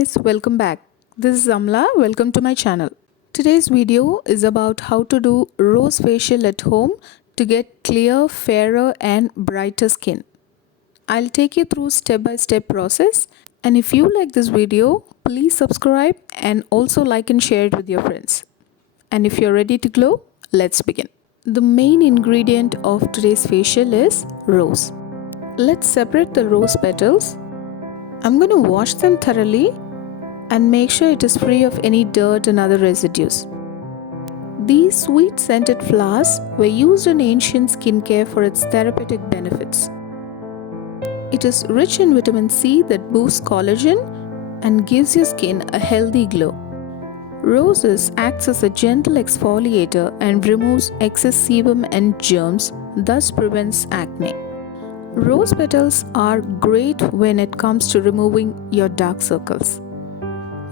guys, welcome back. This is Amala. Welcome to my channel. Today's video is about how to do rose facial at home to get clear, fairer and brighter skin. I'll take you through step-by-step process, and if you like this video, please subscribe and also like and share it with your friends. And if you're ready to glow, let's begin. The main ingredient of today's facial is rose. Let's separate the rose petals. I'm going to wash them thoroughly and make sure it is free of any dirt and other residues. These sweet scented flowers were used in ancient skincare for its therapeutic benefits. It is rich in vitamin C that boosts collagen and gives your skin a healthy glow. Roses acts as a gentle exfoliator and removes excess sebum and germs, thus prevents acne. Rose petals are great when it comes to removing your dark circles.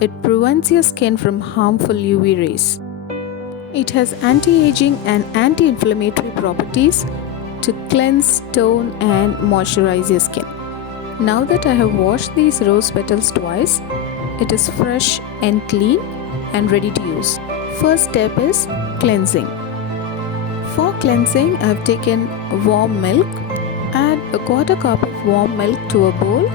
It prevents your skin from harmful UV rays. It has anti-aging and anti-inflammatory properties to cleanse, tone and moisturize your skin. Now that I have washed these rose petals twice, it is fresh and clean and ready to use. First step is cleansing. For cleansing, I have taken warm milk. Add a quarter cup of warm milk to a bowl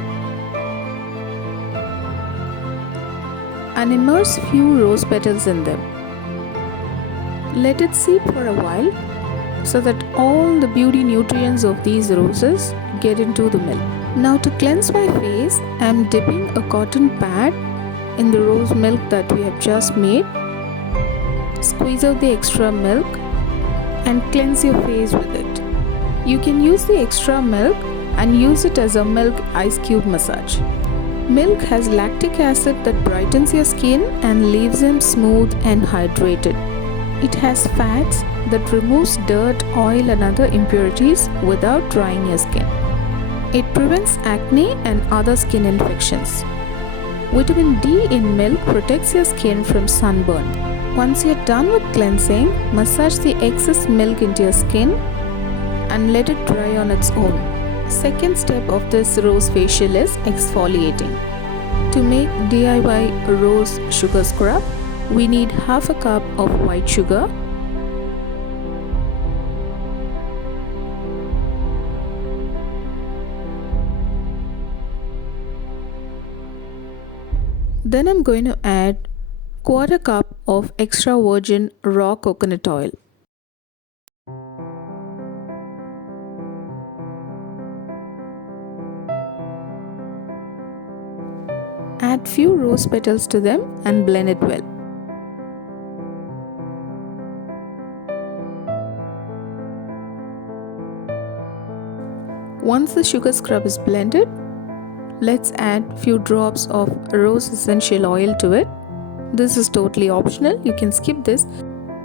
and immerse few rose petals in them. Let it steep for a while so that all the beauty nutrients of these roses get into the milk. Now to cleanse my face, I am dipping a cotton pad in the rose milk that we have just made. Squeeze out the extra milk and cleanse your face with it. You can use the extra milk and use it as a milk ice cube massage. Milk has lactic acid that brightens your skin and leaves them smooth and hydrated. It has fats that removes dirt, oil and other impurities without drying your skin. It prevents acne and other skin infections. Vitamin D in milk protects your skin from sunburn. Once you're done with cleansing, massage the excess milk into your skin and let it dry on its own. Second step of this rose facial is exfoliating. To make DIY rose sugar scrub, we need half a cup of white sugar, then I'm going to add quarter cup of extra virgin raw coconut oil. Add few rose petals to them and blend it well. Once the sugar scrub is blended, let's add few drops of rose essential oil to it. This is totally optional, you can skip this.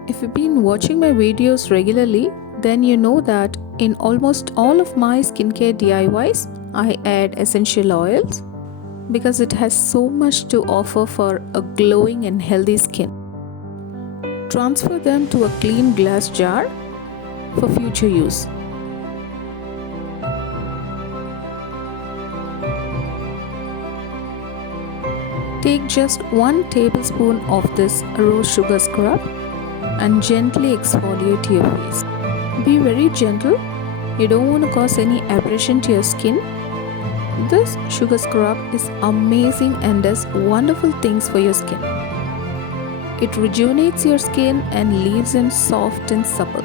If you've been watching my videos regularly, then you know that in almost all of my skincare DIYs, I add essential oils because it has so much to offer for a glowing and healthy skin. Transfer them to a clean glass jar for future use. Take just 1 tablespoon of this rose sugar scrub and gently exfoliate your face. Be very gentle, you don't want to cause any abrasion to your skin. This sugar scrub is amazing and does wonderful things for your skin. It rejuvenates your skin and leaves them soft and supple.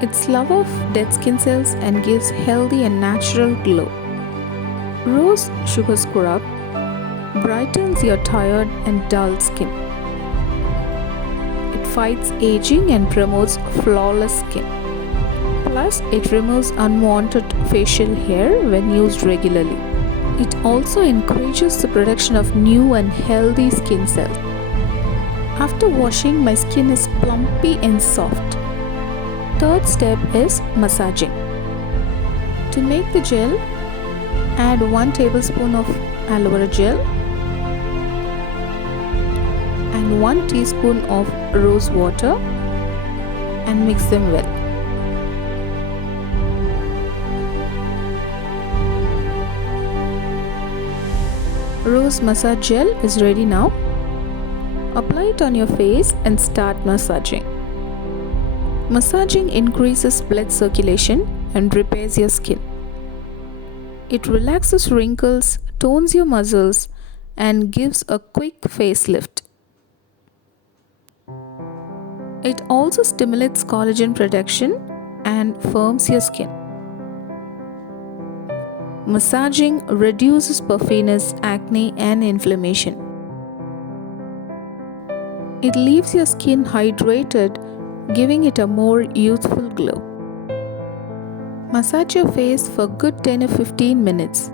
It's love of dead skin cells and gives healthy and natural glow. Rose sugar scrub brightens your tired and dull skin. It fights aging and promotes flawless skin. Plus, it removes unwanted facial hair when used regularly. It also encourages the production of new and healthy skin cells. After washing, my skin is plumpy and soft. Third step is massaging. To make the gel, add 1 tablespoon of aloe vera gel and 1 teaspoon of rose water and mix them well. Rose massage gel is ready now. Apply it on your face and start massaging. Massaging increases blood circulation and repairs your skin. It relaxes wrinkles, tones your muscles, and gives a quick facelift. It also stimulates collagen production and firms your skin. Massaging reduces puffiness, acne, and inflammation. It leaves your skin hydrated, giving it a more youthful glow. Massage your face for good 10 or 15 minutes.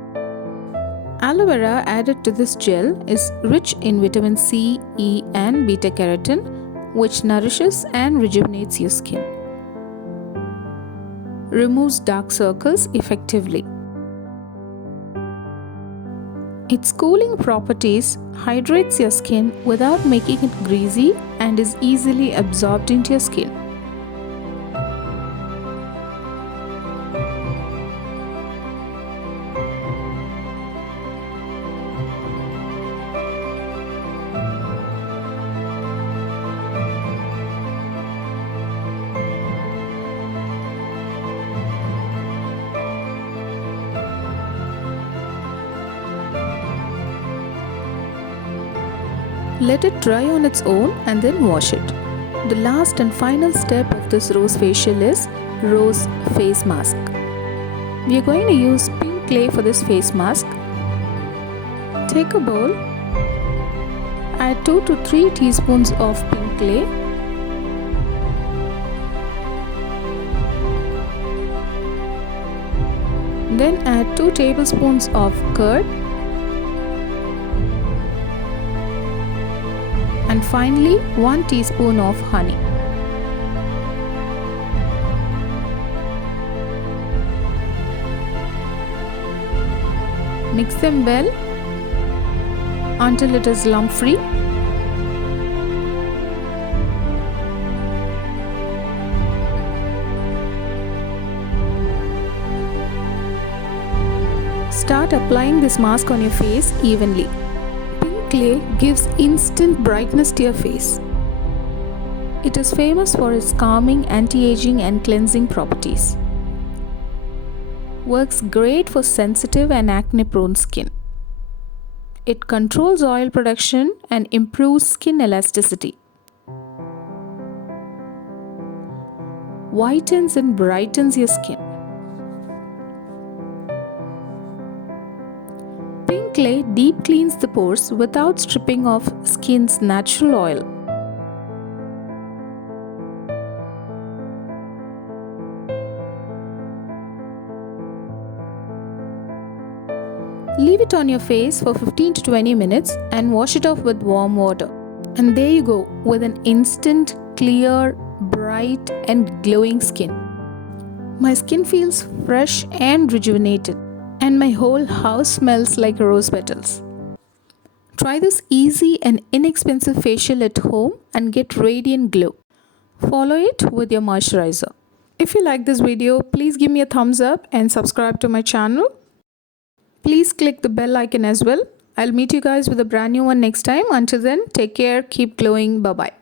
Aloe vera added to this gel is rich in vitamin C, E, and beta carotene, which nourishes and rejuvenates your skin. Removes dark circles effectively. Its cooling properties hydrates your skin without making it greasy and is easily absorbed into your skin. Let it dry on its own and then wash it. The last and final step of this rose facial is rose face mask. We are going to use pink clay for this face mask. Take a bowl, add 2 to 3 teaspoons of pink clay. Then add 2 tablespoons of curd. And finally 1 teaspoon of honey. Mix them well until it is lump free. Start applying this mask on your face evenly. Clay gives instant brightness to your face. It is famous for its calming, anti-aging, and cleansing properties. Works great for sensitive and acne-prone skin. It controls oil production and improves skin elasticity. Whitens and brightens your skin. Pink clay deep cleans the pores without stripping off skin's natural oil. Leave it on your face for 15 to 20 minutes and wash it off with warm water. And there you go, with an instant, clear, bright and glowing skin. My skin feels fresh and rejuvenated. And my whole house smells like rose petals. Try this easy and inexpensive facial at home and get radiant glow. Follow it with your moisturizer. If you like this video, please give me a thumbs up and subscribe to my channel. Please click the bell icon as well. I'll meet you guys with a brand new one next time. Until then, take care, keep glowing, bye bye.